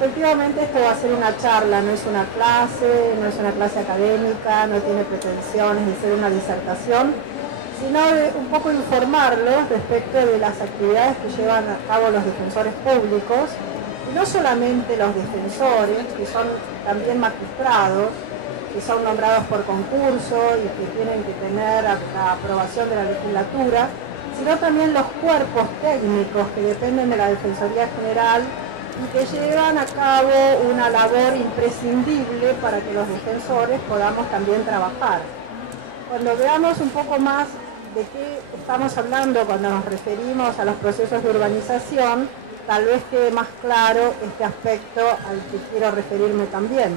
efectivamente esto va a ser una charla, no es una clase académica, no tiene pretensiones de ser una disertación, sino de un poco informarlos respecto de las actividades que llevan a cabo los defensores públicos, y no solamente los defensores, que son también magistrados, que son nombrados por concurso y que tienen que tener la aprobación de la legislatura, sino también los cuerpos técnicos que dependen de la Defensoría General y que llevan a cabo una labor imprescindible para que los defensores podamos también trabajar. Cuando veamos un poco más de qué estamos hablando cuando nos referimos a los procesos de urbanización, tal vez quede más claro este aspecto al que quiero referirme también.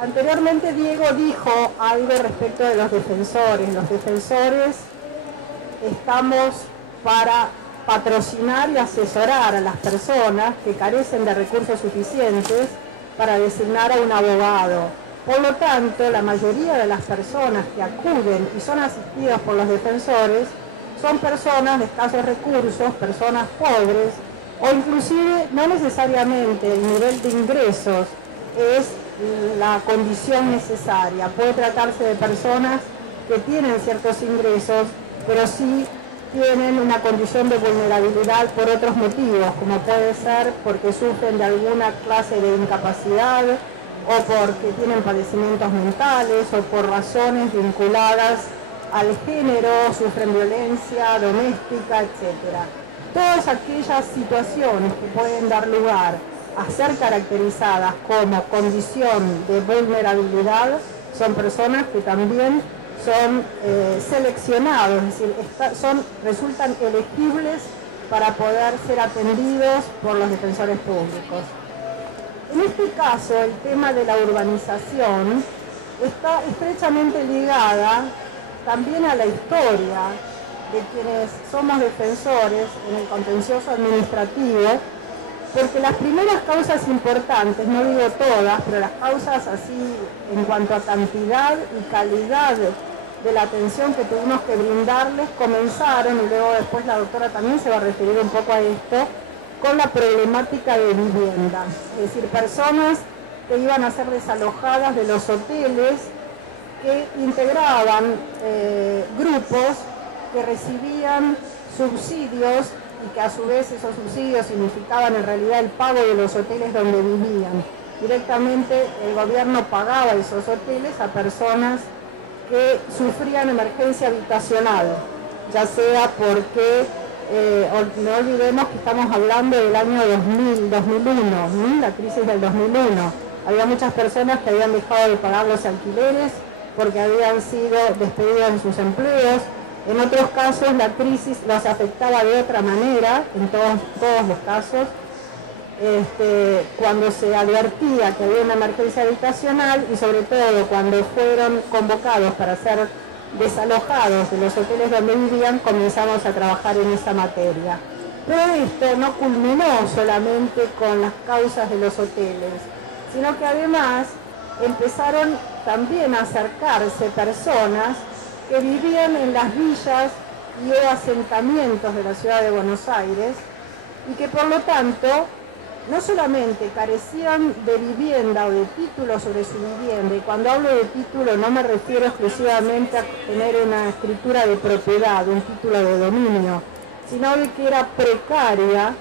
Anteriormente Diego dijo algo respecto de los defensores. Los defensores estamos para patrocinar y asesorar a las personas que carecen de recursos suficientes para designar a un abogado. Por lo tanto, la mayoría de las personas que acuden y son asistidas por los defensores son personas de escasos recursos, personas pobres, o inclusive no necesariamente el nivel de ingresos es la condición necesaria. Puede tratarse de personas que tienen ciertos ingresos, pero sí tienen una condición de vulnerabilidad por otros motivos, como puede ser porque sufren de alguna clase de incapacidad, o porque tienen padecimientos mentales, o por razones vinculadas al género, sufren violencia doméstica, etc. Todas aquellas situaciones que pueden dar lugar a ser caracterizadas como condición de vulnerabilidad son personas que también son seleccionados, es decir, resultan elegibles para poder ser atendidos por los defensores públicos. En este caso, el tema de la urbanización está estrechamente ligada también a la historia de quienes somos defensores en el contencioso administrativo, porque las primeras causas importantes, no digo todas, pero las causas así en cuanto a cantidad y calidad de la atención que tuvimos que brindarles, comenzaron, y luego después la doctora también se va a referir un poco a esto, con la problemática de vivienda. Es decir, personas que iban a ser desalojadas de los hoteles, que integraban grupos que recibían subsidios y que a su vez esos subsidios significaban en realidad el pago de los hoteles donde vivían. Directamente el gobierno pagaba esos hoteles a personas que sufrían emergencia habitacional, ya sea porque, no olvidemos que estamos hablando del año 2001, la crisis del 2001. Había muchas personas que habían dejado de pagar los alquileres porque habían sido despedidos de sus empleos. En otros casos la crisis los afectaba de otra manera, en todos los casos, cuando se advertía que había una emergencia habitacional y sobre todo cuando fueron convocados para ser desalojados de los hoteles donde vivían, comenzamos a trabajar en esa materia. Pero esto no culminó solamente con las causas de los hoteles, sino que además empezaron también a acercarse personas que vivían en las villas y o asentamientos de la ciudad de Buenos Aires y que por lo tanto no solamente carecían de vivienda o de título sobre su vivienda, y cuando hablo de título no me refiero exclusivamente a tener una escritura de propiedad, un título de dominio, sino de que era precaria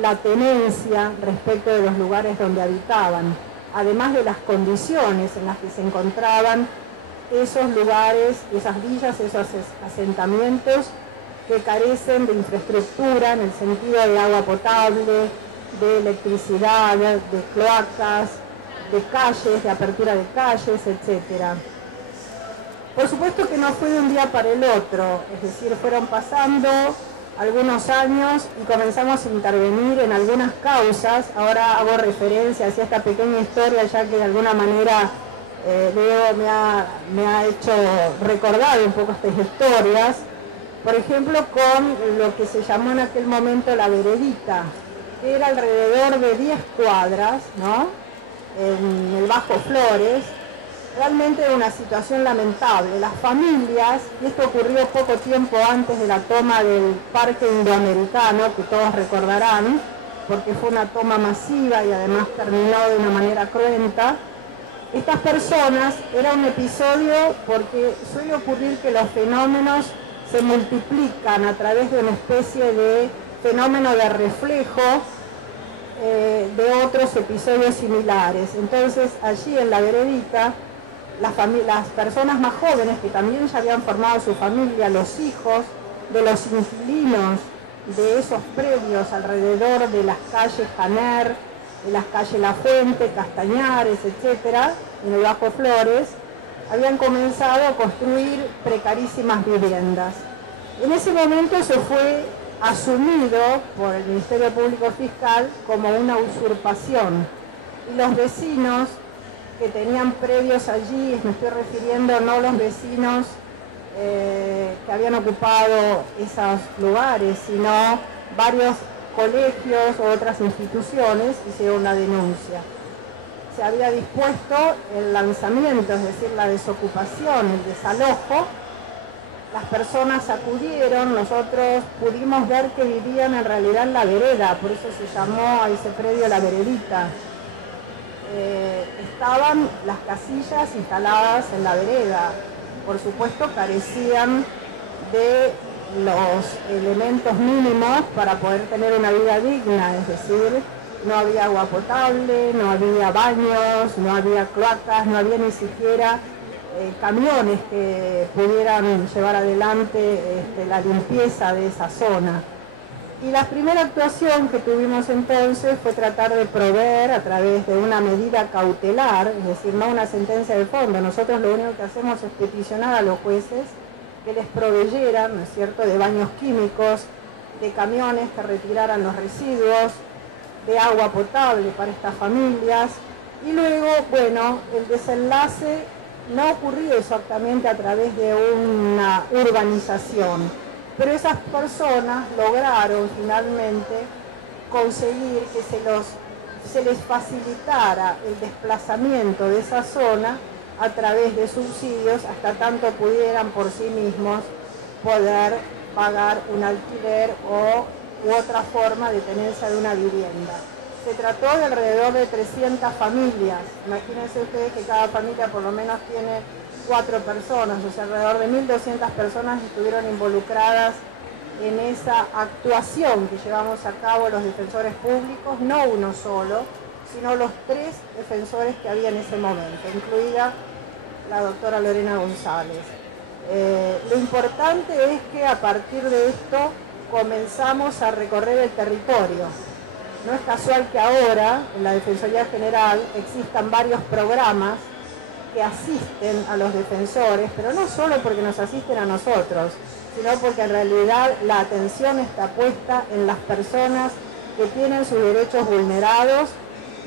la tenencia respecto de los lugares donde habitaban, además de las condiciones en las que se encontraban esos lugares, esas villas, esos asentamientos que carecen de infraestructura en el sentido de agua potable, de electricidad, de cloacas, de calles, de apertura de calles, etc. Por supuesto que no fue de un día para el otro, es decir, fueron pasando algunos años y comenzamos a intervenir en algunas causas. Ahora hago referencia hacia esta pequeña historia, ya que de alguna manera Leo me ha hecho recordar un poco estas historias. Por ejemplo, con lo que se llamó en aquel momento la veredita, que era alrededor de 10 cuadras, ¿no?, en el Bajo Flores. Realmente era una situación lamentable. Las familias, y esto ocurrió poco tiempo antes de la toma del Parque Indoamericano, que todos recordarán, porque fue una toma masiva y además terminó de una manera cruenta. Estas personas, era un episodio porque suele ocurrir que los fenómenos se multiplican a través de una especie de fenómeno de reflejo de otros episodios similares. Entonces allí en la veredita, las personas más jóvenes que también ya habían formado su familia, los hijos de los inquilinos de esos predios alrededor de las calles Janer, de las calles La Fuente, Castañares, etcétera, en el Bajo Flores, habían comenzado a construir precarísimas viviendas. En ese momento se fue asumido por el Ministerio Público Fiscal como una usurpación, y los vecinos que tenían predios allí, me estoy refiriendo no los vecinos que habían ocupado esos lugares, sino varios colegios u otras instituciones, hicieron una denuncia. Se había dispuesto el lanzamiento, es decir, la desocupación, el desalojo. Las personas acudieron, nosotros pudimos ver que vivían en realidad en la vereda, por eso se llamó a ese predio La Veredita. Estaban las casillas instaladas en la vereda, por supuesto carecían de los elementos mínimos para poder tener una vida digna, es decir, no había agua potable, no había baños, no había cloacas, no había ni siquiera camiones que pudieran llevar adelante la limpieza de esa zona. Y la primera actuación que tuvimos entonces fue tratar de proveer a través de una medida cautelar, es decir, no una sentencia de fondo. Nosotros lo único que hacemos es peticionar a los jueces que les proveyeran, ¿no es cierto?, de baños químicos, de camiones que retiraran los residuos, de agua potable para estas familias. Y luego, bueno, el desenlace no ocurrió exactamente a través de una urbanización, pero esas personas lograron finalmente conseguir que se les facilitara el desplazamiento de esa zona a través de subsidios, hasta tanto pudieran por sí mismos poder pagar un alquiler u otra forma de tenencia de una vivienda. Se trató de alrededor de 300 familias. Imagínense ustedes que cada familia por lo menos tiene 4 personas, o sea, alrededor de 1.200 personas estuvieron involucradas en esa actuación que llevamos a cabo los defensores públicos, no uno solo, sino los 3 defensores que había en ese momento, incluida la doctora Lorena González. Lo importante es que a partir de esto comenzamos a recorrer el territorio. No es casual que ahora en la Defensoría General existan varios programas que asisten a los defensores, pero no solo porque nos asisten a nosotros, sino porque en realidad la atención está puesta en las personas que tienen sus derechos vulnerados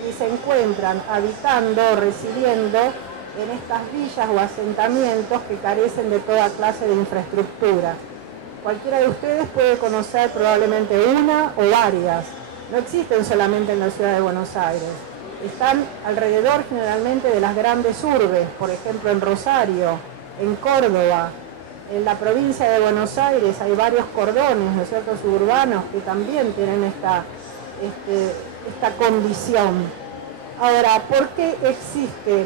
y se encuentran habitando, residiendo en estas villas o asentamientos que carecen de toda clase de infraestructura. Cualquiera de ustedes puede conocer probablemente una o varias. No existen solamente en la ciudad de Buenos Aires. Están alrededor generalmente de las grandes urbes, por ejemplo en Rosario, en Córdoba, en la provincia de Buenos Aires hay varios cordones, ¿no es cierto?, suburbanos que también tienen esta condición. Ahora, ¿por qué existe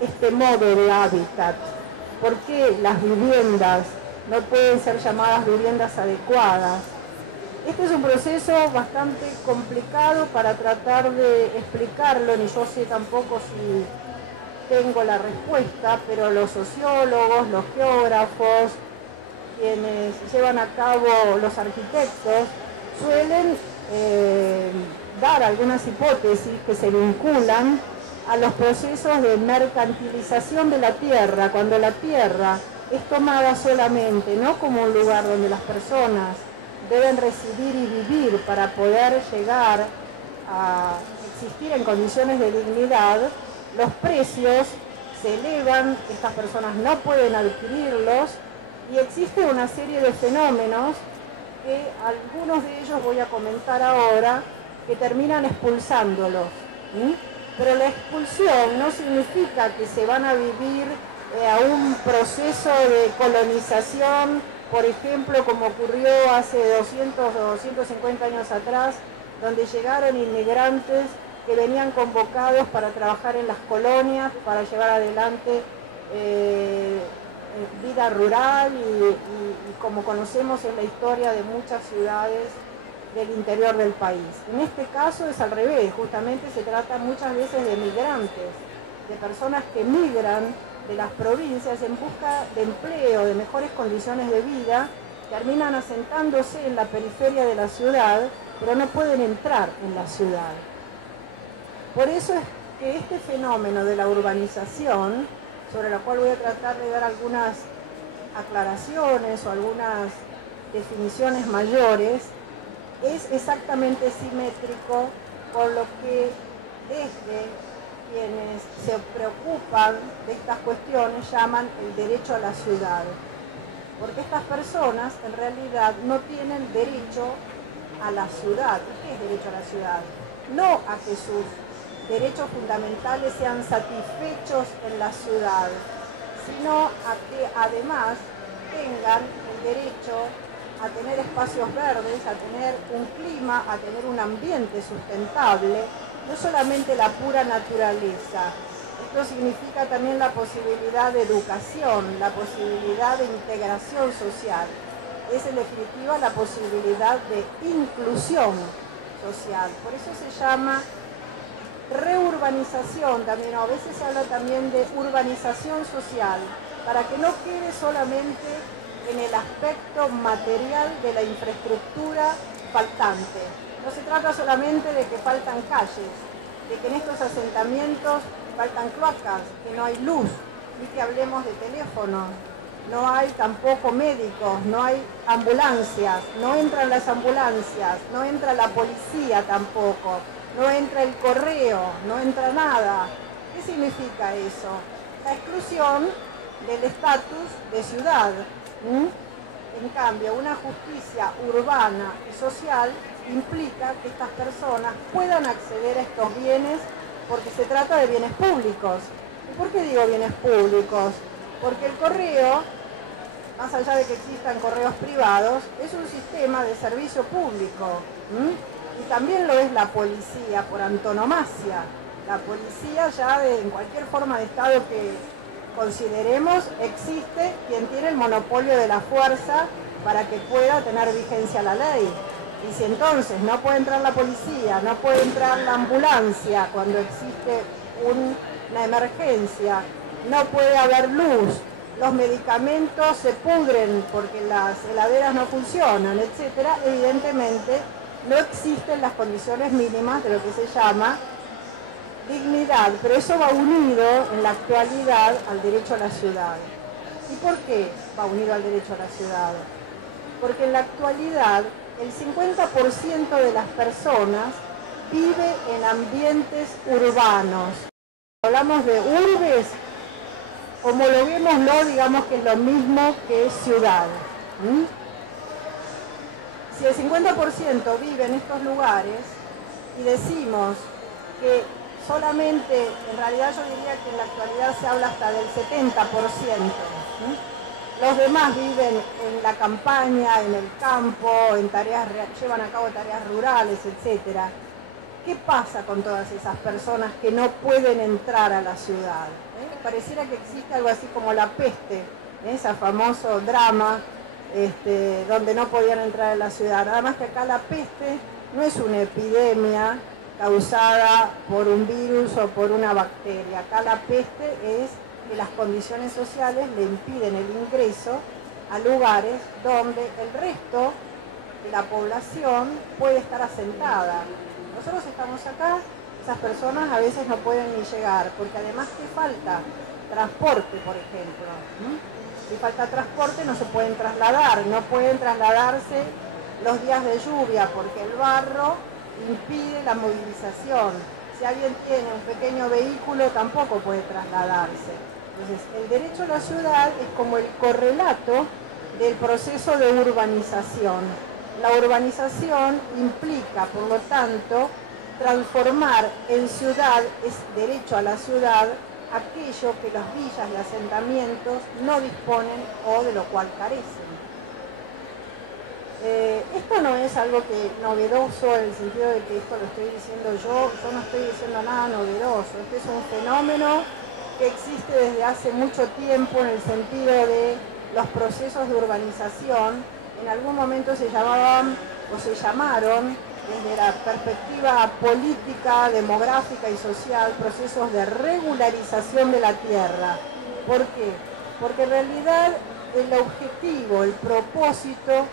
este modo de hábitat? ¿Por qué las viviendas no pueden ser llamadas viviendas adecuadas? Este es un proceso bastante complicado para tratar de explicarlo, ni yo sé tampoco si tengo la respuesta, pero los sociólogos, los geógrafos, quienes llevan a cabo los arquitectos, suelen dar algunas hipótesis que se vinculan a los procesos de mercantilización de la tierra, cuando la tierra es tomada solamente, no como un lugar donde las personas deben residir y vivir para poder llegar a existir en condiciones de dignidad, los precios se elevan, estas personas no pueden adquirirlos y existe una serie de fenómenos que algunos de ellos voy a comentar ahora, que terminan expulsándolos. Pero la expulsión no significa que se van a vivir a un proceso de colonización, por ejemplo, como ocurrió hace 200 o 250 años atrás donde llegaron inmigrantes que venían convocados para trabajar en las colonias, para llevar adelante vida rural y como conocemos en la historia de muchas ciudades del interior del país. En este caso es al revés, justamente se trata muchas veces de migrantes, de personas que migran de las provincias en busca de empleo, de mejores condiciones de vida, terminan asentándose en la periferia de la ciudad, pero no pueden entrar en la ciudad. Por eso es que este fenómeno de la urbanización, sobre la cual voy a tratar de dar algunas aclaraciones o algunas definiciones mayores, es exactamente simétrico con lo que desde quienes se preocupan de estas cuestiones llaman el derecho a la ciudad. Porque estas personas en realidad no tienen derecho a la ciudad. ¿Y qué es derecho a la ciudad? No a que sus derechos fundamentales sean satisfechos en la ciudad, sino a que además tengan el derecho a tener espacios verdes, a tener un clima, a tener un ambiente sustentable, no solamente la pura naturaleza. Esto significa también la posibilidad de educación, la posibilidad de integración social. Es en definitiva la posibilidad de inclusión social. Por eso se llama reurbanización también, a veces se habla también de urbanización social, para que no quede solamente en el aspecto material de la infraestructura faltante. No se trata solamente de que faltan calles, de que en estos asentamientos faltan cloacas, que no hay luz, ni que hablemos de teléfonos, no hay tampoco médicos, no hay ambulancias, no entran las ambulancias, no entra la policía tampoco, no entra el correo, no entra nada. ¿Qué significa eso? La exclusión del estatus de ciudad. En cambio, una justicia urbana y social implica que estas personas puedan acceder a estos bienes porque se trata de bienes públicos. ¿Y por qué digo bienes públicos? Porque el correo, más allá de que existan correos privados, es un sistema de servicio público. Y también lo es la policía por antonomasia. La policía ya en cualquier forma de Estado que consideremos, existe quien tiene el monopolio de la fuerza para que pueda tener vigencia la ley. Y si entonces no puede entrar la policía, no puede entrar la ambulancia cuando existe una emergencia, no puede haber luz, los medicamentos se pudren porque las heladeras no funcionan, etc., evidentemente no existen las condiciones mínimas de lo que se llama dignidad, pero eso va unido en la actualidad al derecho a la ciudad. ¿Y por qué va unido al derecho a la ciudad? Porque en la actualidad el 50% de las personas vive en ambientes urbanos. Hablamos de urbes, homologuémoslo, digamos que es lo mismo que ciudad. Si el 50% vive en estos lugares y decimos que solamente, en realidad yo diría que en la actualidad se habla hasta del 70%. Los demás viven en la campaña, en el campo, llevan a cabo tareas rurales, etc. ¿Qué pasa con todas esas personas que no pueden entrar a la ciudad? Pareciera que existe algo así como la peste, ese famoso drama donde no podían entrar a la ciudad. Nada más que acá la peste no es una epidemia causada por un virus o por una bacteria. Acá la peste es que las condiciones sociales le impiden el ingreso a lugares donde el resto de la población puede estar asentada. Nosotros estamos acá, esas personas a veces no pueden ni llegar, porque además ¿qué falta? Transporte, por ejemplo. Si falta transporte no se pueden trasladar, no pueden trasladarse los días de lluvia porque el barro impide la movilización. Si alguien tiene un pequeño vehículo tampoco puede trasladarse. Entonces, el derecho a la ciudad es como el correlato del proceso de urbanización. La urbanización implica, por lo tanto, transformar en ciudad, es derecho a la ciudad, aquello que las villas y asentamientos no disponen o de lo cual carecen. Esto no es algo que novedoso en el sentido de que esto lo estoy diciendo yo no estoy diciendo nada novedoso, este es un fenómeno que existe desde hace mucho tiempo en el sentido de los procesos de urbanización. En algún momento se llamaban o se llamaron desde la perspectiva política, demográfica y social, procesos de regularización de la tierra. ¿Por qué? Porque en realidad el objetivo, el propósito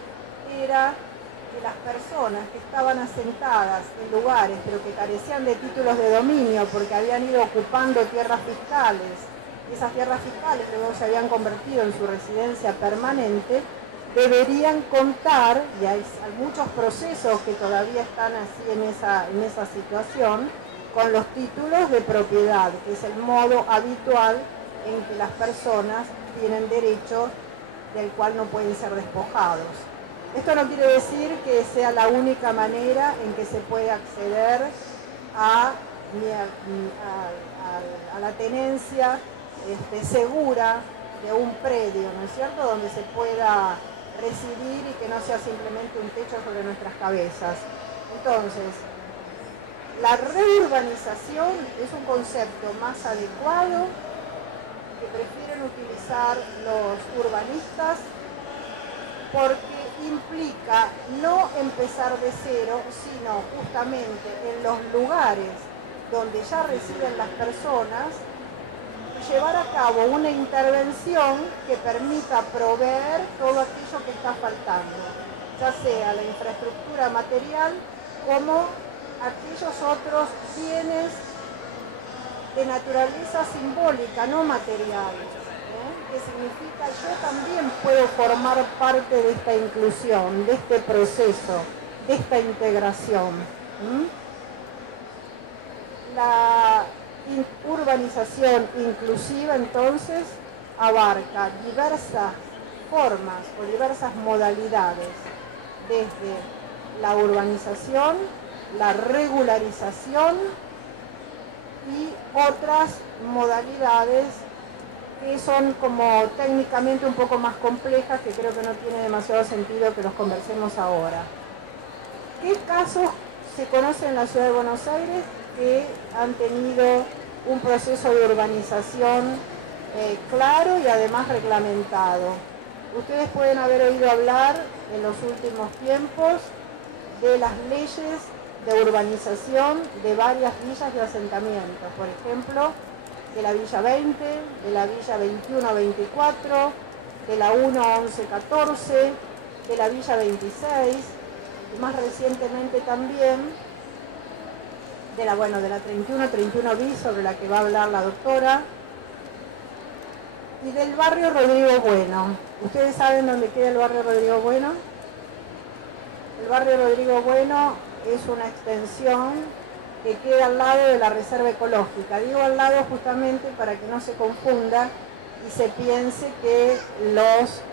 era que las personas que estaban asentadas en lugares pero que carecían de títulos de dominio porque habían ido ocupando tierras fiscales, esas tierras fiscales luego se habían convertido en su residencia permanente, deberían contar, y hay muchos procesos que todavía están así en esa situación, con los títulos de propiedad, que es el modo habitual en que las personas tienen derecho del cual no pueden ser despojados. Esto no quiere decir que sea la única manera en que se puede acceder a la tenencia segura de un predio, ¿no es cierto?, donde se pueda residir y que no sea simplemente un techo sobre nuestras cabezas. Entonces, la reurbanización es un concepto más adecuado que prefieren utilizar los urbanistas porque implica no empezar de cero, sino justamente en los lugares donde ya residen las personas, llevar a cabo una intervención que permita proveer todo aquello que está faltando, ya sea la infraestructura material como aquellos otros bienes de naturaleza simbólica, no material. Que significa yo también puedo formar parte de esta inclusión, de este proceso, de esta integración. La urbanización inclusiva entonces abarca diversas formas o diversas modalidades, desde la urbanización, la regularización y otras modalidades que son como técnicamente un poco más complejas, que creo que no tiene demasiado sentido que los conversemos ahora. ¿Qué casos se conocen en la Ciudad de Buenos Aires que han tenido un proceso de urbanización claro y además reglamentado? Ustedes pueden haber oído hablar en los últimos tiempos de las leyes de urbanización de varias villas y asentamientos, por ejemplo, de la Villa 20, de la Villa 21-24, de la 1-11-14, de la Villa 26, y más recientemente también de la 31 bis, sobre la que va a hablar la doctora, y del barrio Rodrigo Bueno. ¿Ustedes saben dónde queda el barrio Rodrigo Bueno? El barrio Rodrigo Bueno es una extensión que queda al lado de la reserva ecológica. Digo al lado justamente para que no se confunda y se piense que las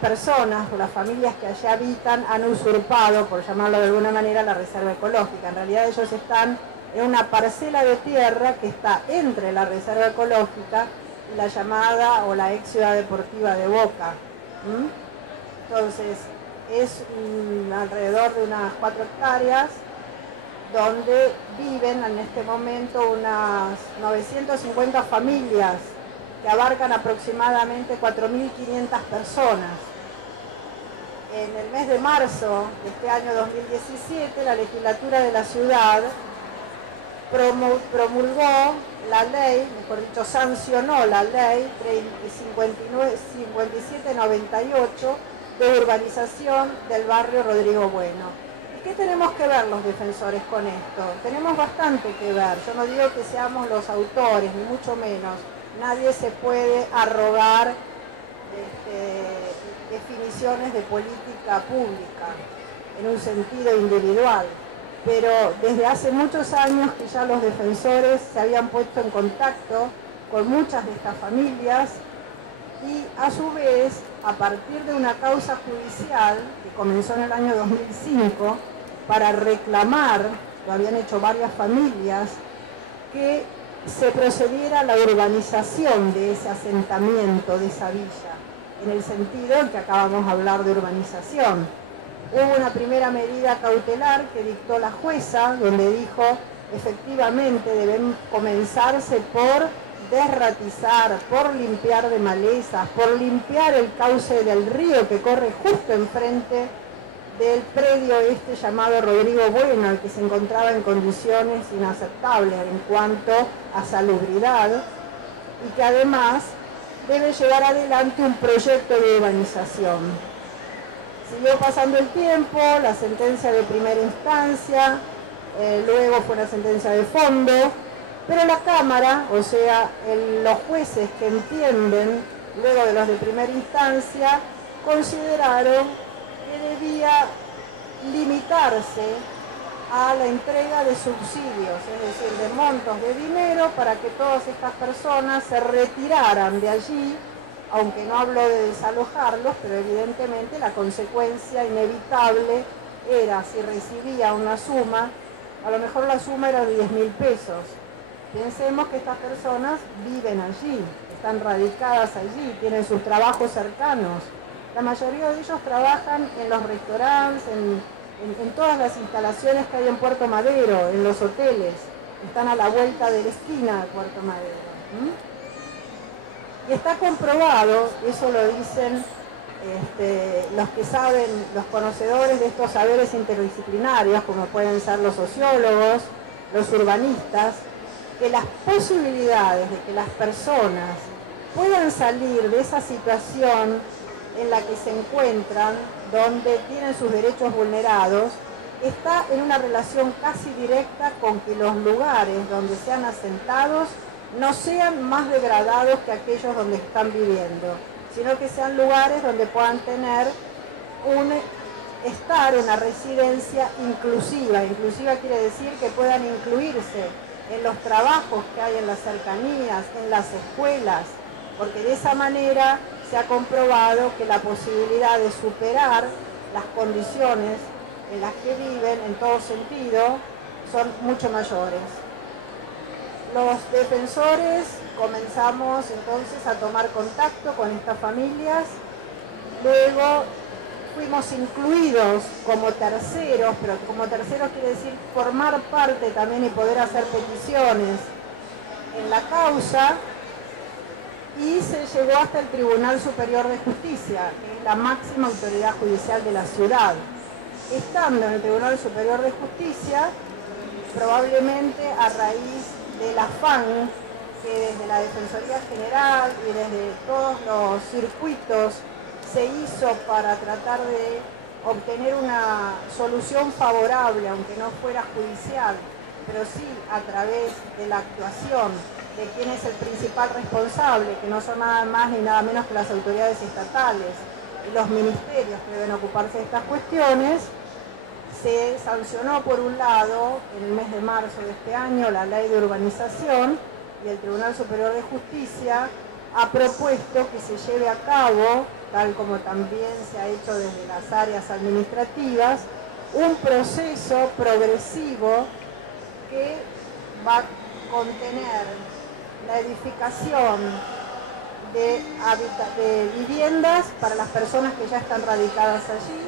personas o las familias que allá habitan han usurpado, por llamarlo de alguna manera, la reserva ecológica. En realidad ellos están en una parcela de tierra que está entre la reserva ecológica y la llamada o la ex ciudad deportiva de Boca. Entonces es alrededor de unas 4 hectáreas donde viven en este momento unas 950 familias que abarcan aproximadamente 4.500 personas. En el mes de marzo de este año 2017, la legislatura de la ciudad promulgó la ley, mejor dicho, sancionó la ley 5798 de urbanización del barrio Rodrigo Bueno. ¿Qué tenemos que ver los defensores con esto? Tenemos bastante que ver. Yo no digo que seamos los autores, ni mucho menos. Nadie se puede arrogar definiciones de política pública en un sentido individual. Pero desde hace muchos años que ya los defensores se habían puesto en contacto con muchas de estas familias y a su vez, a partir de una causa judicial que comenzó en el año 2005, para reclamar, lo habían hecho varias familias, que se procediera a la urbanización de ese asentamiento, de esa villa, en el sentido en que acabamos de hablar de urbanización. Hubo una primera medida cautelar que dictó la jueza, donde dijo efectivamente deben comenzarse por desratizar, por limpiar de malezas, por limpiar el cauce del río que corre justo enfrente del predio este llamado Rodrigo Bueno, el que se encontraba en condiciones inaceptables en cuanto a salubridad, y que además debe llevar adelante un proyecto de urbanización. Siguió pasando el tiempo, la sentencia de primera instancia, luego fue una sentencia de fondo, pero la Cámara, o sea, los jueces que entienden, luego de los de primera instancia, consideraron que debía limitarse a la entrega de subsidios, es decir, de montos de dinero para que todas estas personas se retiraran de allí, aunque no hablo de desalojarlos, pero evidentemente la consecuencia inevitable era, si recibía una suma, a lo mejor la suma era de 10.000 pesos. Pensemos que estas personas viven allí, están radicadas allí, tienen sus trabajos cercanos. La mayoría de ellos trabajan en los restaurantes, en todas las instalaciones que hay en Puerto Madero, en los hoteles. Están a la vuelta de la esquina de Puerto Madero. Y está comprobado, eso lo dicen los que saben, los conocedores de estos saberes interdisciplinarios, como pueden ser los sociólogos, los urbanistas, que las posibilidades de que las personas puedan salir de esa situación en la que se encuentran, donde tienen sus derechos vulnerados, está en una relación casi directa con que los lugares donde sean asentados no sean más degradados que aquellos donde están viviendo, sino que sean lugares donde puedan tener una residencia inclusiva. Inclusiva quiere decir que puedan incluirse en los trabajos que hay en las cercanías, en las escuelas, porque de esa manera se ha comprobado que la posibilidad de superar las condiciones en las que viven, en todo sentido, son mucho mayores. Los defensores comenzamos entonces a tomar contacto con estas familias, luego fuimos incluidos como terceros, pero como terceros quiere decir formar parte también y poder hacer peticiones en la causa, y se llegó hasta el Tribunal Superior de Justicia, que es la máxima autoridad judicial de la ciudad. Estando en el Tribunal Superior de Justicia, probablemente a raíz del afán que desde la Defensoría General y desde todos los circuitos se hizo para tratar de obtener una solución favorable, aunque no fuera judicial, pero sí a través de la actuación de quién es el principal responsable, que no son nada más ni nada menos que las autoridades estatales y los ministerios que deben ocuparse de estas cuestiones, se sancionó por un lado en el mes de marzo de este año la ley de urbanización, y el Tribunal Superior de Justicia ha propuesto que se lleve a cabo, tal como también se ha hecho desde las áreas administrativas, un proceso progresivo que va a contener la edificación de viviendas para las personas que ya están radicadas allí,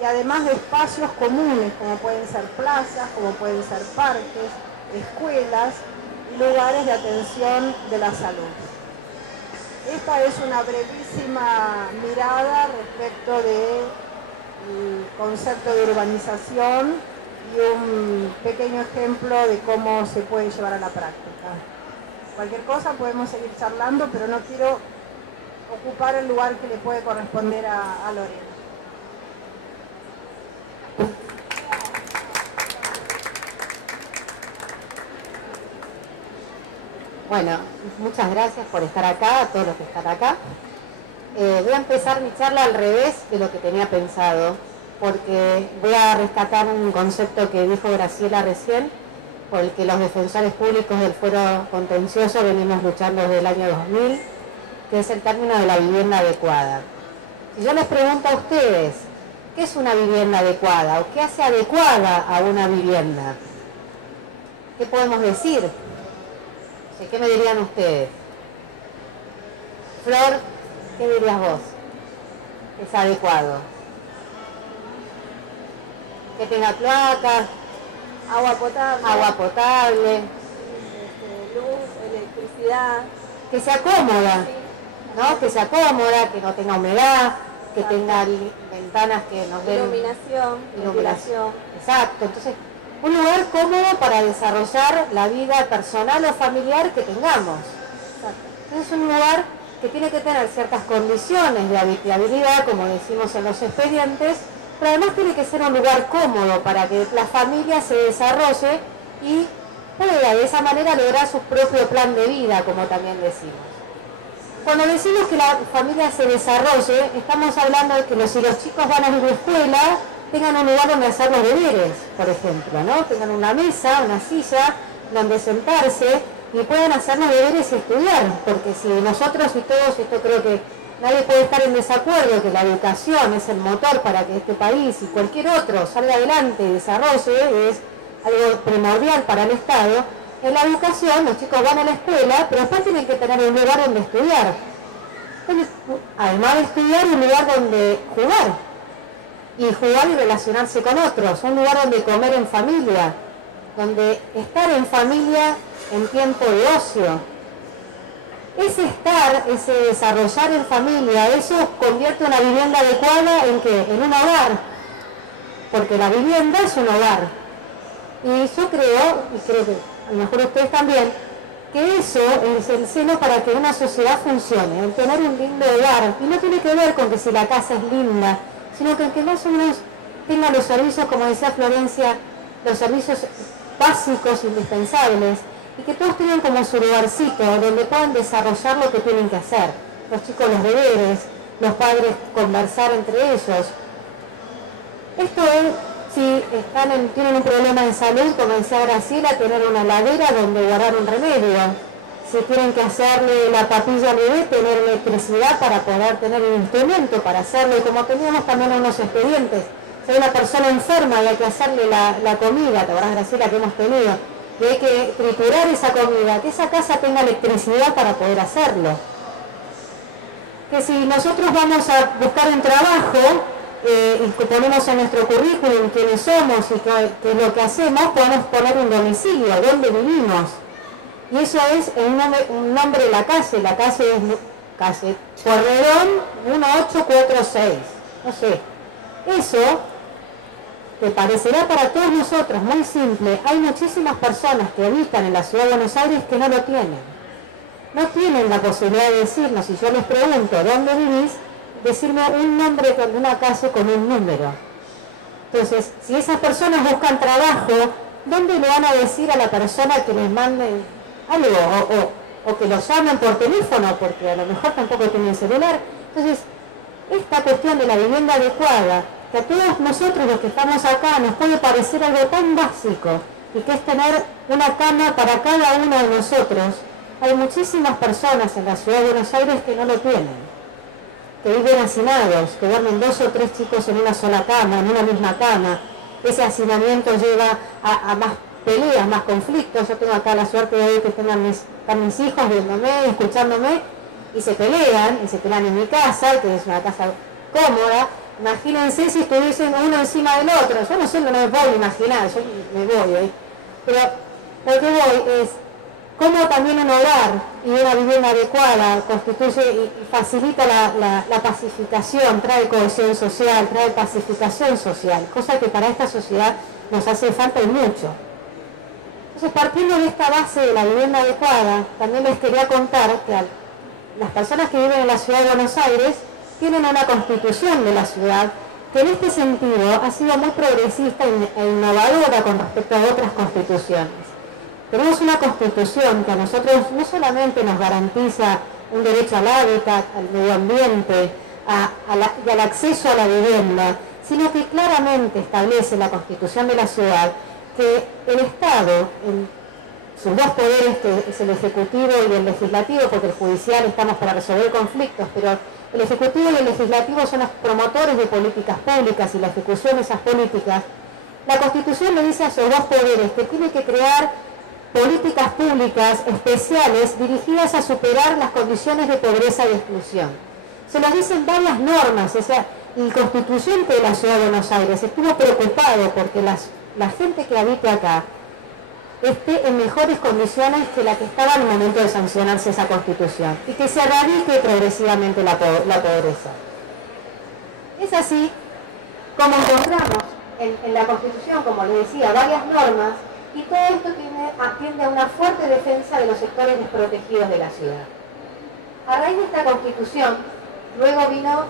y además de espacios comunes, como pueden ser plazas, como pueden ser parques, escuelas y lugares de atención de la salud. Esta es una brevísima mirada respecto del concepto de urbanización y un pequeño ejemplo de cómo se puede llevar a la práctica. Cualquier cosa podemos seguir charlando, pero no quiero ocupar el lugar que le puede corresponder a Lorena. Bueno, muchas gracias por estar acá, a todos los que están acá. Voy a empezar mi charla al revés de lo que tenía pensado, porque voy a rescatar un concepto que dijo Graciela recién, por el que los defensores públicos del fuero contencioso venimos luchando desde el año 2000, que es el término de la vivienda adecuada. Si yo les pregunto a ustedes, ¿qué es una vivienda adecuada? ¿O qué hace adecuada a una vivienda? ¿Qué podemos decir? ¿Qué me dirían ustedes? Flor, ¿qué dirías vos? Es adecuado. que tenga cloacas, agua potable, luz, electricidad, que sea cómoda, ¿no? Que sea cómoda, que no tenga humedad, que tenga ventanas que nos den iluminación. Exacto, entonces un lugar cómodo para desarrollar la vida personal o familiar que tengamos. Entonces es un lugar que tiene que tener ciertas condiciones de habitabilidad, como decimos en los expedientes, pero además tiene que ser un lugar cómodo para que la familia se desarrolle y pueda de esa manera lograr su propio plan de vida, como también decimos. Cuando decimos que la familia se desarrolle, estamos hablando de que si los chicos van a ir a la escuela, tengan un lugar donde hacer los deberes, por ejemplo, ¿no? Tengan una mesa, una silla, donde sentarse y puedan hacer los deberes y estudiar, porque si nosotros y todos, esto creo que nadie puede estar en desacuerdo, que la educación es el motor para que este país y cualquier otro salga adelante y desarrolle, es algo primordial para el Estado. En la educación los chicos van a la escuela, pero después tienen que tener un lugar donde estudiar. Entonces, además de estudiar, un lugar donde jugar. Y jugar y relacionarse con otros. Un lugar donde comer en familia. Donde estar en familia en tiempo de ocio. Ese estar, ese desarrollar en familia, eso convierte una vivienda adecuada en ¿qué? En un hogar. Porque la vivienda es un hogar. Y yo creo, y creo que a lo mejor ustedes también, que eso es el seno para que una sociedad funcione, el tener un lindo hogar. Y no tiene que ver con que si la casa es linda, sino que más o menos tenga los servicios, como decía Florencia, los servicios básicos, indispensables, y que todos tengan como su lugarcito, donde puedan desarrollar lo que tienen que hacer. Los chicos los deberes, los padres conversar entre ellos. Esto es... Si tienen un problema de salud, como decía Graciela, tener una heladera donde guardar un remedio. Si tienen que hacerle la papilla al bebé, tener electricidad para poder tener un instrumento para hacerlo. Y como teníamos también unos expedientes, si hay una persona enferma y hay que hacerle la comida, ¿te acordás, Graciela, que hemos tenido? Y hay que triturar esa comida, que esa casa tenga electricidad para poder hacerlo. Que si nosotros vamos a buscar un trabajo, y que ponemos en nuestro currículum quiénes somos y qué es lo que hacemos, podemos poner un domicilio, dónde vivimos. Y eso es un nombre de la calle es calle Porredón 1846. No sé. Eso, que parecerá para todos nosotros muy simple, hay muchísimas personas que habitan en la ciudad de Buenos Aires que no lo tienen. No tienen la posibilidad de decirnos, si yo les pregunto ¿dónde vivís?, decirme un nombre de una calle con un número. Entonces, si esas personas buscan trabajo, ¿dónde le van a decir a la persona que les manden algo? O que los llamen por teléfono, porque a lo mejor tampoco tienen celular. Entonces, esta cuestión de la vivienda adecuada, que a todos nosotros los que estamos acá nos puede parecer algo tan básico, y que es tener una cama para cada uno de nosotros, hay muchísimas personas en la ciudad de Buenos Aires que no lo tienen. Que viven hacinados, que duermen 2 o 3 chicos en una sola cama, en una misma cama. Ese hacinamiento lleva a más peleas, más conflictos. Yo tengo acá la suerte de que están mis hijos viéndome, escuchándome, y se pelean en mi casa, que es una casa cómoda. Imagínense si estuviesen uno encima del otro. Yo no sé, no me puedo imaginar, yo me voy. Pero lo que voy es cómo también un hogar y una vivienda adecuada constituye y facilita la pacificación, trae cohesión social, trae pacificación social, cosa que para esta sociedad nos hace falta y mucho. Entonces, partiendo de esta base de la vivienda adecuada, también les quería contar que las personas que viven en la ciudad de Buenos Aires tienen una constitución de la ciudad que en este sentido ha sido muy progresista e innovadora con respecto a otras constituciones. Tenemos una constitución que a nosotros no solamente nos garantiza un derecho al hábitat, al medio ambiente y al acceso a la vivienda, sino que claramente establece la constitución de la ciudad que el Estado, en sus dos poderes, que es el Ejecutivo y el Legislativo, porque el Judicial estamos para resolver conflictos, pero el Ejecutivo y el Legislativo son los promotores de políticas públicas y la ejecución de esas políticas. La Constitución le dice a esos dos poderes que tiene que crear políticas públicas especiales dirigidas a superar las condiciones de pobreza y exclusión. Se nos dicen varias normas, o sea, el constituyente de la Ciudad de Buenos Aires estuvo preocupado porque la gente que habita acá esté en mejores condiciones que la que estaba al momento de sancionarse esa Constitución y que se erradique progresivamente la pobreza. Es así como encontramos en la Constitución, como les decía, varias normas, y todo esto atiende a una fuerte defensa de los sectores desprotegidos de la ciudad. A raíz de esta Constitución, luego vino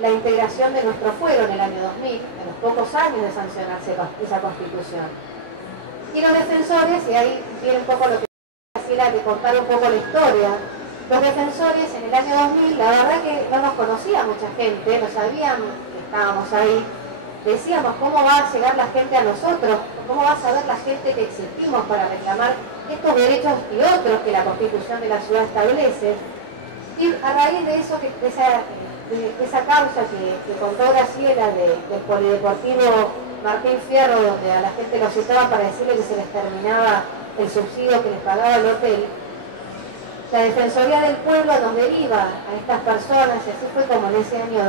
la integración de nuestro fuero en el año 2000, en los pocos años de sancionarse esa Constitución. Y los defensores, y ahí viene un poco lo que quisiera que contar un poco la historia, los defensores en el año 2000, la verdad que no nos conocía mucha gente, no sabían que estábamos ahí, decíamos, ¿cómo va a llegar la gente a nosotros? ¿Cómo va a saber la gente que existimos para reclamar estos derechos y otros que la Constitución de la ciudad establece? Y a raíz de eso, de esa causa que contó Graciela del Polideportivo Martín Fierro, donde a la gente lo citaba para decirle que se les terminaba el subsidio que les pagaba el hotel, la Defensoría del Pueblo nos deriva a estas personas, y así fue como en ese año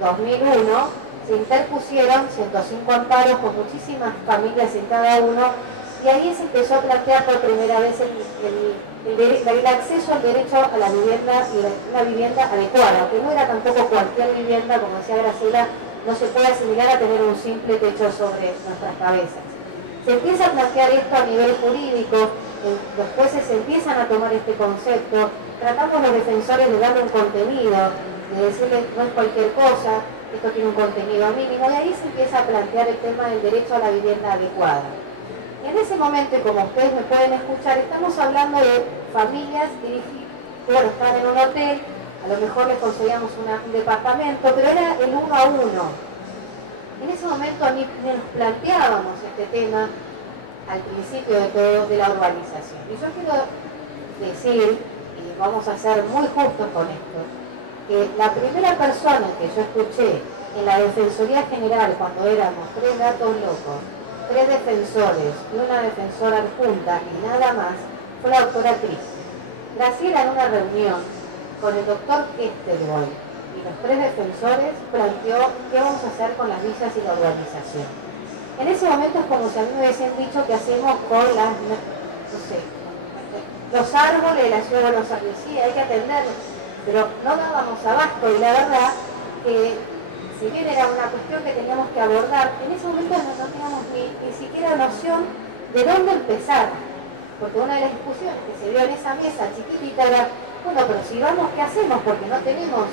2001, se interpusieron 105 amparos con muchísimas familias en cada uno, y ahí se empezó a plantear por primera vez el acceso al derecho a la vivienda y una vivienda adecuada, que no era tampoco cualquier vivienda, como decía Graciela, no se puede asimilar a tener un simple techo sobre nuestras cabezas. Se empieza a plantear esto a nivel jurídico, los jueces empiezan a tomar este concepto, tratamos los defensores de darle un contenido, de decirle no es cualquier cosa, esto tiene un contenido mínimo, y ahí se empieza a plantear el tema del derecho a la vivienda adecuada. Y en ese momento, como ustedes me pueden escuchar, estamos hablando de familias que, bueno, están en un hotel, a lo mejor les conseguíamos un departamento, pero era el uno a uno. En ese momento a mí nos planteábamos este tema al principio de todo de la urbanización. Y yo quiero decir, y vamos a ser muy justos con esto, que la primera persona que yo escuché en la Defensoría General cuando éramos 3 gatos locos, 3 defensores y una defensora adjunta y nada más, fue la doctora Cris. Graciela en una reunión con el doctor Kesterboy y los 3 defensores planteó qué vamos a hacer con las villas y la urbanización. En ese momento es como si a mí me hubiesen dicho qué hacemos con las, no sé, los árboles de la ciudad de Buenos Aires. Sí, hay que atenderlos, pero no dábamos abasto, y la verdad que si bien era una cuestión que teníamos que abordar, en ese momento no teníamos ni siquiera noción de dónde empezar, porque una de las discusiones que se dio en esa mesa chiquitita era, bueno, pero si vamos, ¿qué hacemos? Porque no tenemos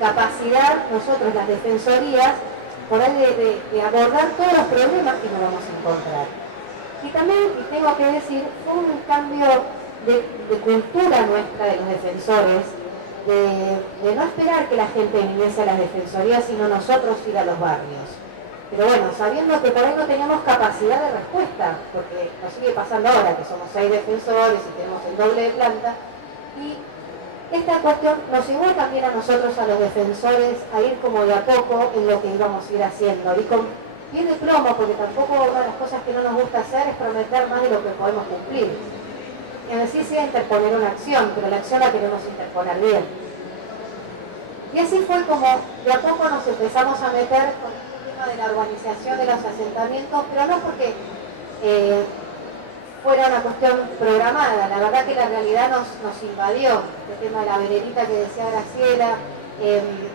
capacidad nosotros, las defensorías, por ahí de abordar todos los problemas que nos vamos a encontrar. Y también, y tengo que decir, fue un cambio de cultura nuestra de los defensores, de no esperar que la gente viniese a las defensorías, sino nosotros ir a los barrios. Pero bueno, sabiendo que por ahí no teníamos capacidad de respuesta, porque nos sigue pasando ahora que somos 6 defensores y tenemos el doble de planta, y esta cuestión nos llevó también a nosotros, a los defensores, a ir como de a poco en lo que íbamos a ir haciendo. Y con pie de plomo, porque tampoco una de las cosas que no nos gusta hacer es prometer más de lo que podemos cumplir. Y así sea interponer una acción, pero la acción la queremos interponer bien. Y así fue como de a poco nos empezamos a meter con el tema de la urbanización de los asentamientos, pero no porque fuera una cuestión programada. La verdad que la realidad nos invadió. El tema de la veredita que decía Graciela,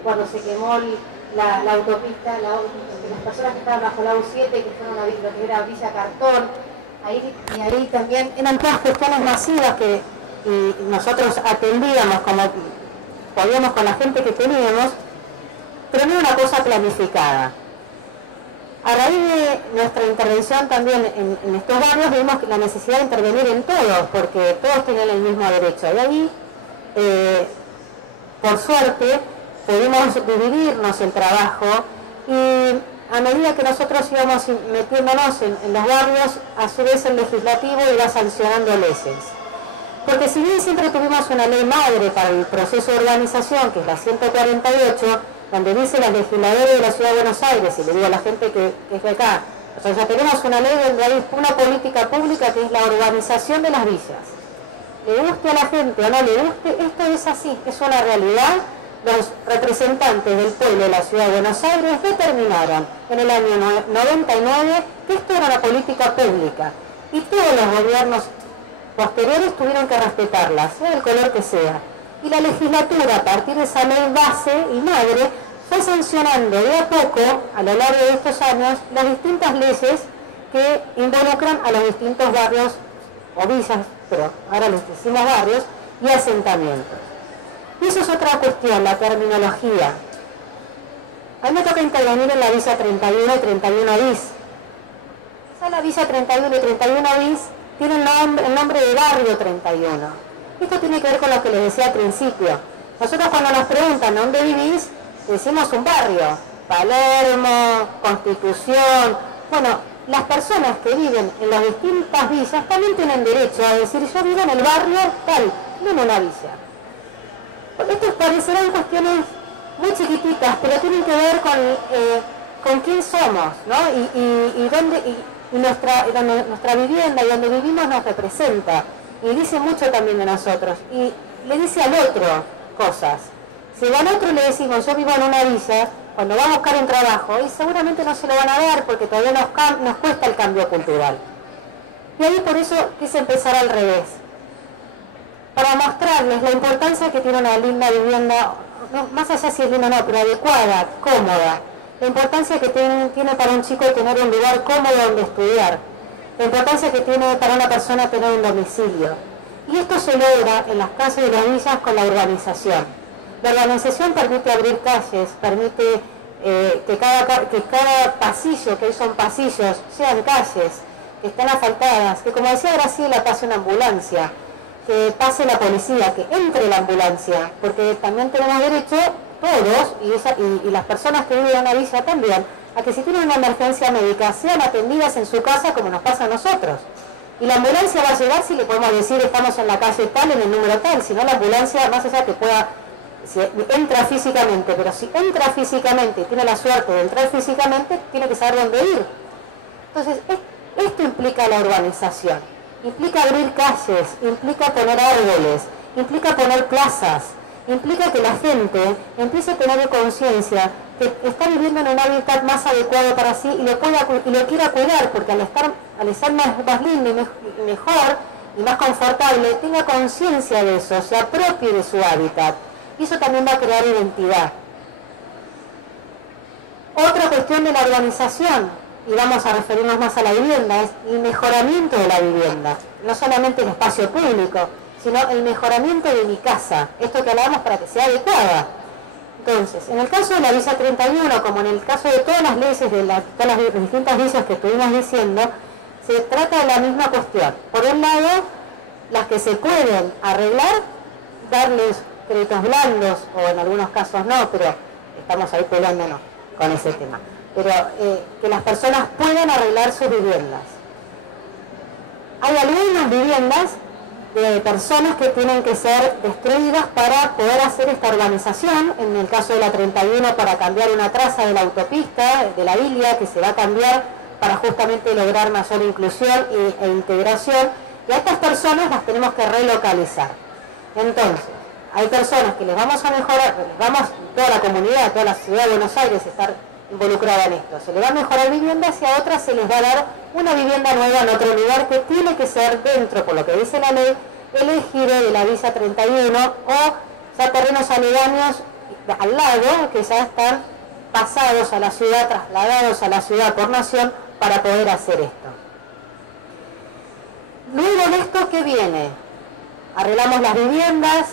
cuando se quemó la autopista, las personas que estaban bajo la U7, que fueron a lo que era Villa Cartón, y ahí también eran todas cuestiones masivas que nosotros atendíamos como podíamos con la gente que teníamos, pero no era una cosa planificada. A raíz de nuestra intervención también en estos barrios vimos la necesidad de intervenir en todos, porque todos tenían el mismo derecho. Y ahí, por suerte, pudimos dividirnos el trabajo, y a medida que nosotros íbamos metiéndonos en los barrios, a su vez el legislativo iba sancionando leyes. Porque si bien siempre tuvimos una ley madre para el proceso de urbanización, que es la 148, donde dice la legisladora de la Ciudad de Buenos Aires, y le digo a la gente que es de acá, o sea, ya tenemos una ley donde hay una política pública que es la urbanización de las villas. Le guste a la gente o no le guste, esto es así, es una realidad, los representantes del pueblo de la Ciudad de Buenos Aires determinaron en el año 99 que esto era una política pública y todos los gobiernos posteriores tuvieron que respetarla, sea del color que sea. Y la legislatura, a partir de esa ley base y madre, fue sancionando de a poco, a lo largo de estos años, las distintas leyes que involucran a los distintos barrios o villas, pero ahora les decimos barrios, y asentamientos. Y eso es otra cuestión, la terminología. A mí me toca intervenir en la villa 31 y 31 bis. Ya la villa 31 y 31 bis tienen el nombre de barrio 31. Esto tiene que ver con lo que les decía al principio. Nosotros cuando nos preguntan ¿dónde vivís? Decimos un barrio. Palermo, Constitución. Bueno, las personas que viven en las distintas villas también tienen derecho a decir yo vivo en el barrio tal, no en una villa. Estos parecerán cuestiones muy chiquititas, pero tienen que ver con quién somos, ¿no? Y nuestra vivienda y donde vivimos nos representa. Y dice mucho también de nosotros. Y le dice al otro cosas. Si al otro le decimos yo vivo en una villa, cuando va a buscar un trabajo, y seguramente no se lo van a dar porque todavía nos cuesta el cambio cultural. Y ahí por eso quise empezar al revés. Para mostrarles la importancia que tiene una linda vivienda, no, más allá si es linda o no, pero adecuada, cómoda. La importancia que tiene para un chico tener un lugar cómodo donde estudiar. La importancia que tiene para una persona tener un domicilio. Y esto se logra en las casas de las villas con la urbanización. La urbanización permite abrir calles, permite que cada pasillo, que hoy son pasillos, sean calles, que estén asfaltadas, que como decía Graciela, pase una ambulancia, que pase la policía, que entre la ambulancia, porque también tenemos derecho, todos, y las personas que viven en una villa también, a que si tienen una emergencia médica sean atendidas en su casa como nos pasa a nosotros. Y la ambulancia va a llegar si le podemos decir estamos en la calle tal, en el número tal, si no la ambulancia, más allá que pueda, si entra físicamente, pero si entra físicamente y tiene la suerte de entrar físicamente, tiene que saber dónde ir. Entonces, esto implica la urbanización, implica abrir calles, implica poner árboles, implica poner plazas, implica que la gente empiece a tener conciencia que está viviendo en un hábitat más adecuado para sí y lo quiera cuidar, porque al estar más lindo y mejor y más confortable, tenga conciencia de eso, se apropie de su hábitat. Y eso también va a crear identidad. Otra cuestión de la urbanización, y vamos a referirnos más a la vivienda, es el mejoramiento de la vivienda. No solamente el espacio público, sino el mejoramiento de mi casa. Esto que hablamos para que sea adecuada. Entonces, en el caso de la villa 31, como en el caso de todas las leyes de todas las distintas villas que estuvimos diciendo, se trata de la misma cuestión. Por un lado, las que se pueden arreglar, darles créditos blandos, o en algunos casos no, pero estamos ahí peleándonos con ese tema. Pero que las personas puedan arreglar sus viviendas. Hay algunas viviendas de personas que tienen que ser destruidas para poder hacer esta urbanización, en el caso de la 31 para cambiar una traza de la autopista, de la villa, que se va a cambiar para justamente lograr mayor inclusión e integración, y a estas personas las tenemos que relocalizar. Entonces, hay personas que les vamos a mejorar, toda la comunidad, toda la ciudad de Buenos Aires estar involucrada en esto, se les va a mejorar viviendas y a otras se les va a dar una vivienda nueva en otro lugar que tiene que ser dentro, por lo que dice la ley, el ejido de la villa 31 o ya terrenos aledaños al lado que ya están pasados a la ciudad, trasladados a la ciudad por nación para poder hacer esto. Luego de esto, ¿qué viene? Arreglamos las viviendas,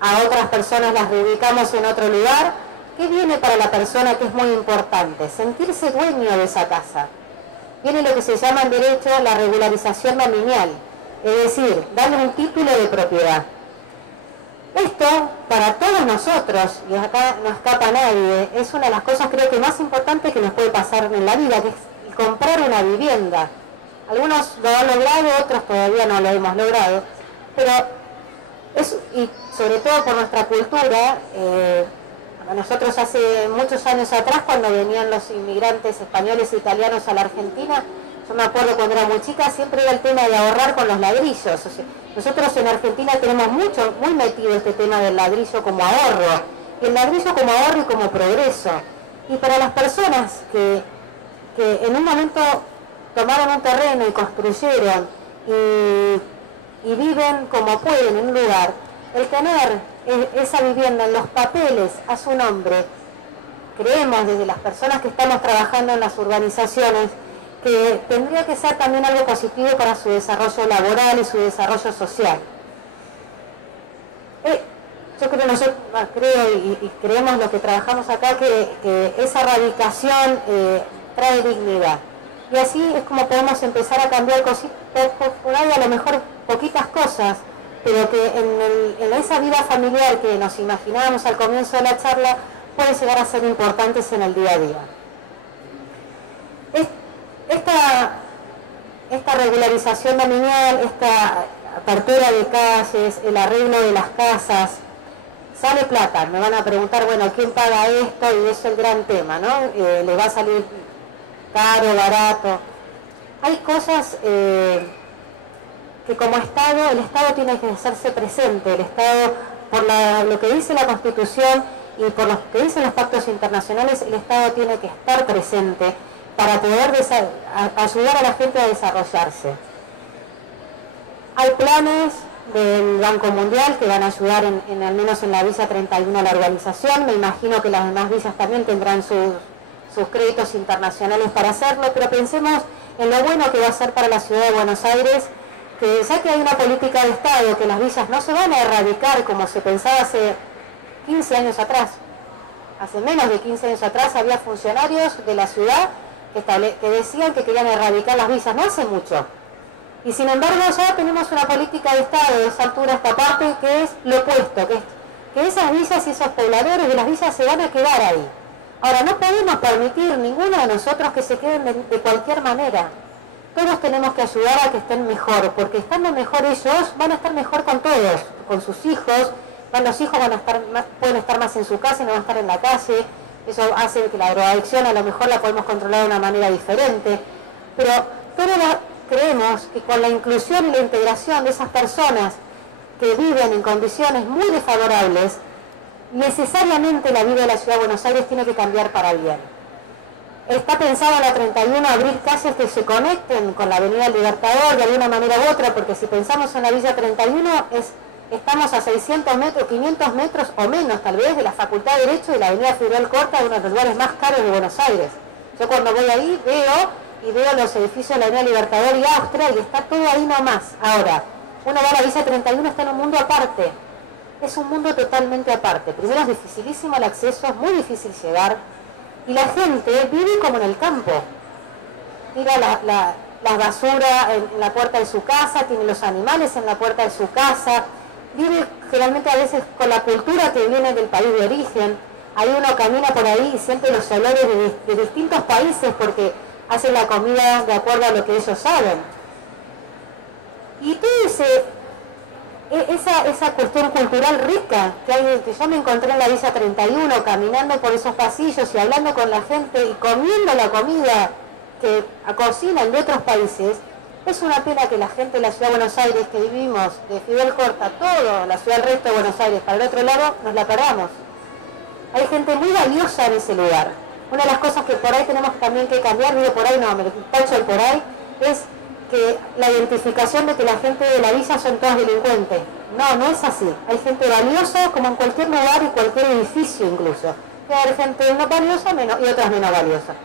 a otras personas las reubicamos en otro lugar. ¿Qué viene para la persona que es muy importante? Sentirse dueño de esa casa. Viene lo que se llama en derecho la regularización nominal, es decir, darle un título de propiedad. Esto, para todos nosotros, y acá no escapa a nadie, es una de las cosas creo que más importantes que nos puede pasar en la vida, que es comprar una vivienda. Algunos lo han logrado, otros todavía no lo hemos logrado, pero y sobre todo por nuestra cultura, nosotros hace muchos años atrás, cuando venían los inmigrantes españoles e italianos a la Argentina, yo me acuerdo cuando era muy chica, siempre era el tema de ahorrar con los ladrillos. O sea, nosotros en Argentina tenemos muy metido este tema del ladrillo como ahorro. y el ladrillo como ahorro y como progreso. Y para las personas que en un momento tomaron un terreno y construyeron y viven como pueden en un lugar, el tener esa vivienda en los papeles a su nombre, creemos desde las personas que estamos trabajando en las urbanizaciones que tendría que ser también algo positivo para su desarrollo laboral y su desarrollo social. Yo creo y creemos los que trabajamos acá que esa radicación trae dignidad. Y así es como podemos empezar a cambiar cositas, por ahí a lo mejor poquitas cosas, pero que en esa vida familiar que nos imaginábamos al comienzo de la charla, pueden llegar a ser importantes en el día a día. Esta regularización dominial, esta apertura de calles, el arreglo de las casas, sale plata. Me van a preguntar, bueno, ¿quién paga esto? Y eso es el gran tema, ¿no? ¿Le va a salir caro, barato? Hay cosas que como Estado, el Estado tiene que hacerse presente. El Estado, por lo que dice la Constitución y por lo que dicen los pactos internacionales, el Estado tiene que estar presente para poder ayudar a la gente a desarrollarse. Hay planes del Banco Mundial que van a ayudar al menos en la Villa 31 a la urbanización. Me imagino que las demás villas también tendrán sus créditos internacionales para hacerlo, pero pensemos en lo bueno que va a ser para la ciudad de Buenos Aires, que ya que hay una política de Estado, que las villas no se van a erradicar como se pensaba hace 15 años atrás. Hace menos de 15 años atrás había funcionarios de la ciudad que decían que querían erradicar las villas, no hace mucho. Y sin embargo ya tenemos una política de Estado de esa altura, esta parte, que es lo opuesto, que esas villas y esos pobladores de las villas se van a quedar ahí. Ahora, no podemos permitir ninguno de nosotros que se queden de cualquier manera. Todos tenemos que ayudar a que estén mejor, porque estando mejor ellos, van a estar mejor con todos, con sus hijos. Los hijos pueden estar más en su casa y no van a estar en la calle. Eso hace que la drogadicción a lo mejor la podemos controlar de una manera diferente. Pero todos creemos que con la inclusión y la integración de esas personas que viven en condiciones muy desfavorables, necesariamente la vida de la Ciudad de Buenos Aires tiene que cambiar para bien. Está pensado en la 31 abrir calles que se conecten con la Avenida Libertador de alguna manera u otra, porque si pensamos en la Villa 31 estamos a 600 metros, 500 metros o menos tal vez de la Facultad de Derecho y la Avenida Federal Corta, uno de los lugares más caros de Buenos Aires. Yo cuando voy ahí veo los edificios de la Avenida Libertador y Austria y está todo ahí nomás. Ahora, uno va a la Villa 31, está en un mundo aparte. Es un mundo totalmente aparte. Primero es dificilísimo el acceso, es muy difícil llegar. Y la gente vive como en el campo. Tira la basura en la puerta de su casa, tiene los animales en la puerta de su casa. Vive generalmente a veces con la cultura que viene del país de origen. Ahí uno camina por ahí y siente los olores de distintos países porque hacen la comida de acuerdo a lo que ellos saben. Y todo esa cuestión cultural rica que yo me encontré en la Villa 31, caminando por esos pasillos y hablando con la gente y comiendo la comida que cocinan de otros países, es una pena que la gente de la Ciudad de Buenos Aires, que vivimos de Fidel Corta, todo la ciudad del resto de Buenos Aires, para el otro lado, nos la paramos. Hay gente muy valiosa en ese lugar. Una de las cosas que por ahí tenemos también que cambiar, digo por ahí no, me tacho el por ahí, es que la identificación de que la gente de la villa son todos delincuentes. No, no es así. Hay gente valiosa como en cualquier lugar y cualquier edificio incluso. Hay gente no valiosa y otras menos valiosas.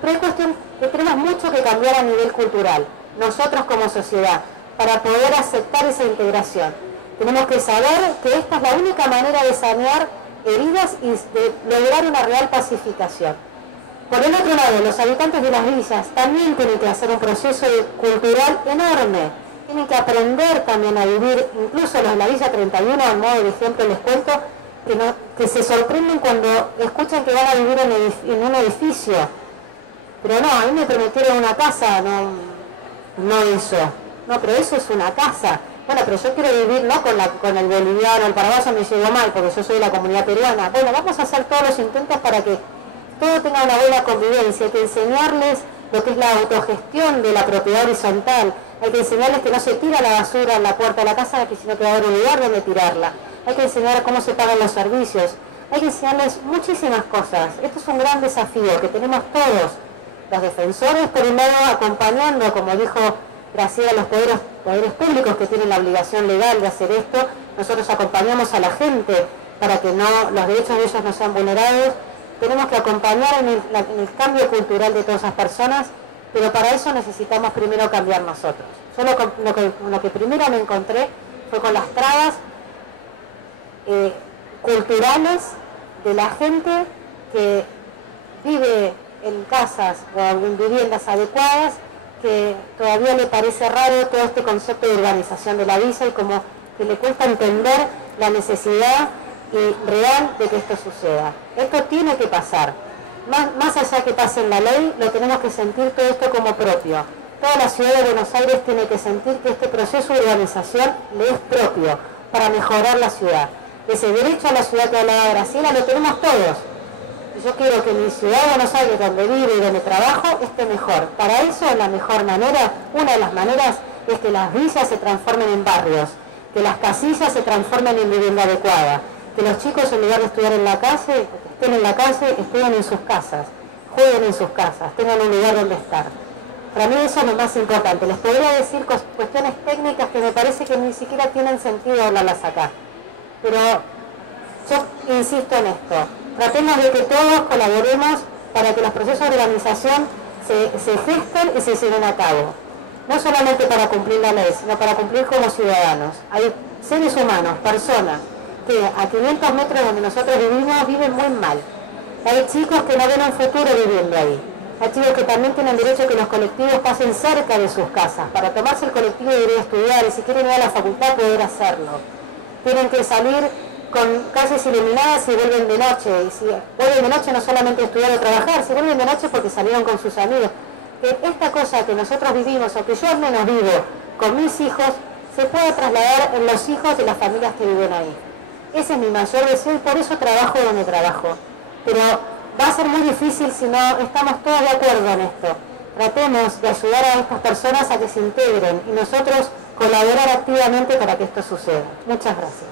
Pero hay cuestión que tenemos mucho que cambiar a nivel cultural, nosotros como sociedad, para poder aceptar esa integración. Tenemos que saber que esta es la única manera de sanear heridas y de lograr una real pacificación. Por el otro lado, los habitantes de las villas también tienen que hacer un proceso cultural enorme. Tienen que aprender también a vivir, incluso los de la Villa 31, a modo de ejemplo les cuento, que se sorprenden cuando escuchan que van a vivir en un edificio. Pero no, a mí me prometieron una casa, no eso. No, pero eso es una casa. Bueno, pero yo quiero vivir no con el boliviano, el paraguayo me llegó mal porque yo soy de la comunidad peruana. Bueno, vamos a hacer todos los intentos para que todo tenga una buena convivencia. Hay que enseñarles lo que es la autogestión de la propiedad horizontal. Hay que enseñarles que no se tira la basura en la puerta de la casa, sino que va a haber un lugar donde tirarla. Hay que enseñar cómo se pagan los servicios. hay que enseñarles muchísimas cosas. Esto es un gran desafío que tenemos todos, los defensores, por un lado acompañando, como dijo Graciela, los poderes públicos que tienen la obligación legal de hacer esto. Nosotros acompañamos a la gente para que los derechos de ellos no sean vulnerados. Tenemos que acompañar en el cambio cultural de todas esas personas, pero para eso necesitamos primero cambiar nosotros. Yo lo que primero me encontré fue con las trabas culturales de la gente que vive en casas o en viviendas adecuadas, que todavía le parece raro todo este concepto de urbanización de la visa y como que le cuesta entender la necesidad real de que esto suceda. Esto tiene que pasar. Más allá que pase en la ley, lo tenemos que sentir todo esto como propio. Toda la ciudad de Buenos Aires tiene que sentir que este proceso de urbanización le es propio para mejorar la ciudad. Ese derecho a la ciudad que hablaba Graciela lo tenemos todos. Yo quiero que mi ciudad de Buenos Aires, donde vivo y donde trabajo, esté mejor. Para eso, la mejor manera, una de las maneras, es que las villas se transformen en barrios, que las casillas se transformen en vivienda adecuada, que los chicos, en lugar de estudiar en la calle, estén en la calle, estudien en sus casas, jueguen en sus casas, tengan un lugar donde estar. Para mí eso es lo más importante. Les podría decir cuestiones técnicas que me parece que ni siquiera tienen sentido hablarlas acá. Pero yo insisto en esto. Tratemos de que todos colaboremos para que los procesos de urbanización se gesten y se lleven a cabo. No solamente para cumplir la ley, sino para cumplir como ciudadanos. Hay seres humanos, personas, que a 500 metros donde nosotros vivimos viven muy mal. Hay chicos que no ven un futuro viviendo ahí. Hay chicos que también tienen derecho a que los colectivos pasen cerca de sus casas. Para tomarse el colectivo de ir a estudiar y si quieren ir a la facultad poder hacerlo. Tienen que salir con calles iluminadas y vuelven de noche. Y si vuelven de noche no solamente estudiar o trabajar, si vuelven de noche porque salieron con sus amigos. Que esta cosa que nosotros vivimos, o que yo al menos vivo con mis hijos, se pueda trasladar en los hijos de las familias que viven ahí. Ese es mi mayor deseo y por eso trabajo donde trabajo. Pero va a ser muy difícil si no estamos todos de acuerdo en esto. Tratemos de ayudar a estas personas a que se integren y nosotros colaborar activamente para que esto suceda. Muchas gracias.